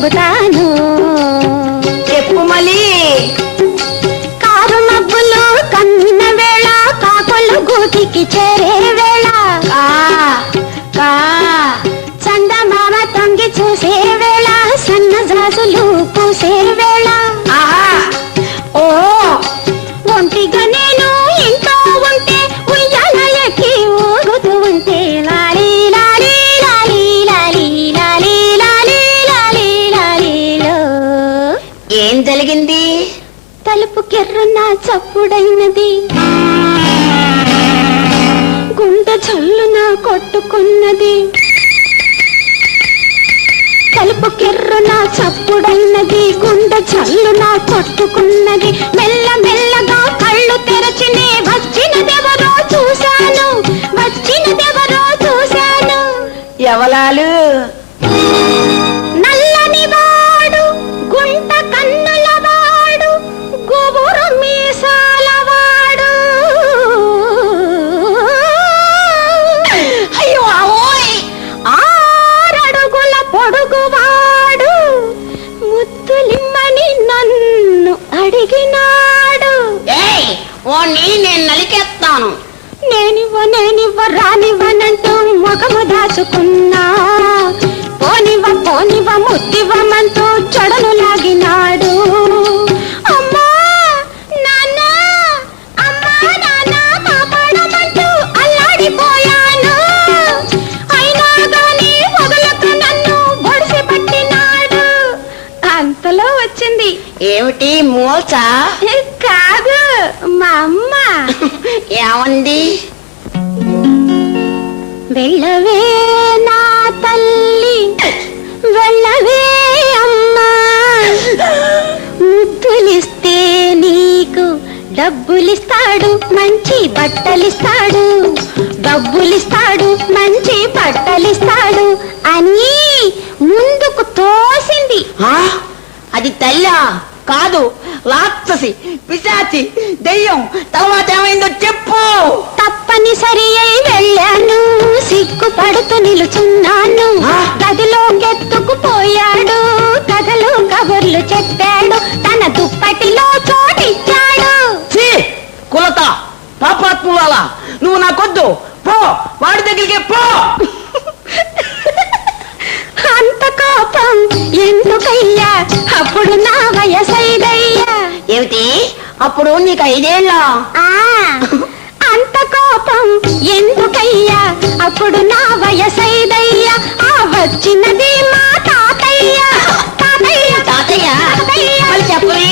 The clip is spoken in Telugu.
చెబుతాను. చెప్పు మళ్ళీ. కారు మబ్బులు కన్న వేళ, కాకులు గూటికి చేరే వేళ, చందమామ తొంగి చూసే వేళ, సన్నజాజులు పూసే వేళ, ఓ ఒంటిగా నేను ఇంట్లో ఉంటే, ఉయ్యాల ఎక్కి ఊగుతూ ఉంటే, లాలీ లాలీ లాలీ లాలీ లాలీ లాలీ లాలీ లాలీలో. ఏం జరిగింది? తలుపు కెర్రున చప్పుడైనది, గుండె చల్లున కొట్టుకున్నది. తలుపు కెర్రున చప్పుడైనది, గుండె చల్లున కొట్టుకున్నది. మెల్ల మెల్లగా కళ్ళు తెరచినే వచ్చినదెవరో చూశాను, వచ్చినదెవరో చూశాను. ఎవలాలు? నల్లని వాడు, గుంట కన్నుల వాడు, గుబురు మీసాల వాడు. అయ్యో ఓయ్! 6 అడుగుల పొడుగువాడు, ముద్దులిమ్మని నన్ను అడిగినాడు. ఏయ్ ఓణ్ణి నేను నలికేస్తాను. నేనివ్వ రానివ్వనంటూ ముఖము దాచుకున్నా, పోనివ్వ ముద్దివ్వమంటూ చెడను లాగినాడు. అమ్మా నాన్న, అమ్మా నాన్న కాపాడమంటూ అల్లాడిపోయాను. అయినా గాని వదలక నన్ను ఒడిసి పట్టినాడు. అంతలో వచ్చింది. ఏమిటి మోల్చ? కాదు, మా అమ్మ. ఏమంది? వెళ్ళవే నా తల్లి, వెళ్ళవే అమ్మా, ముద్దులిస్తే నీకు డబ్బులిస్తాడు, మంచి బట్టలిస్తాడు, డబ్బులిస్తాడు, మంచి బట్టలిస్తాడు అని ముందుకు తోసింది. అది తల్లా కాదు, రాక్షసి, పిశాచి, దెయ్యం. తర్వాత ఏమైందో చెప్పు. తప్పనిసరి అయి వెళ్ళాను, సిగ్గుపడుతూ నిలుచున్నాను. గదిలో గెత్తుకుపోయాడు, కథలు కబుర్లు చెప్పాడు, తన దుప్పటిలో చోటిచ్చాడు. కులత పాపాత్ములాల, నువ్వు నాకొద్దు, పో వాడి దగ్గరికి పో. అంత కోపం ఎందుకయ్యా, అప్పుడు నా వయసైదయ్యా. ఏమిటి అప్పుడు నీకు 5 ఏళ్ళ? అంత కోపం ఎందుకయ్యా, అప్పుడు నా వయసైదయ్యా. వచ్చినది మా తాతయ్య. తాతయ్య చెప్పవే.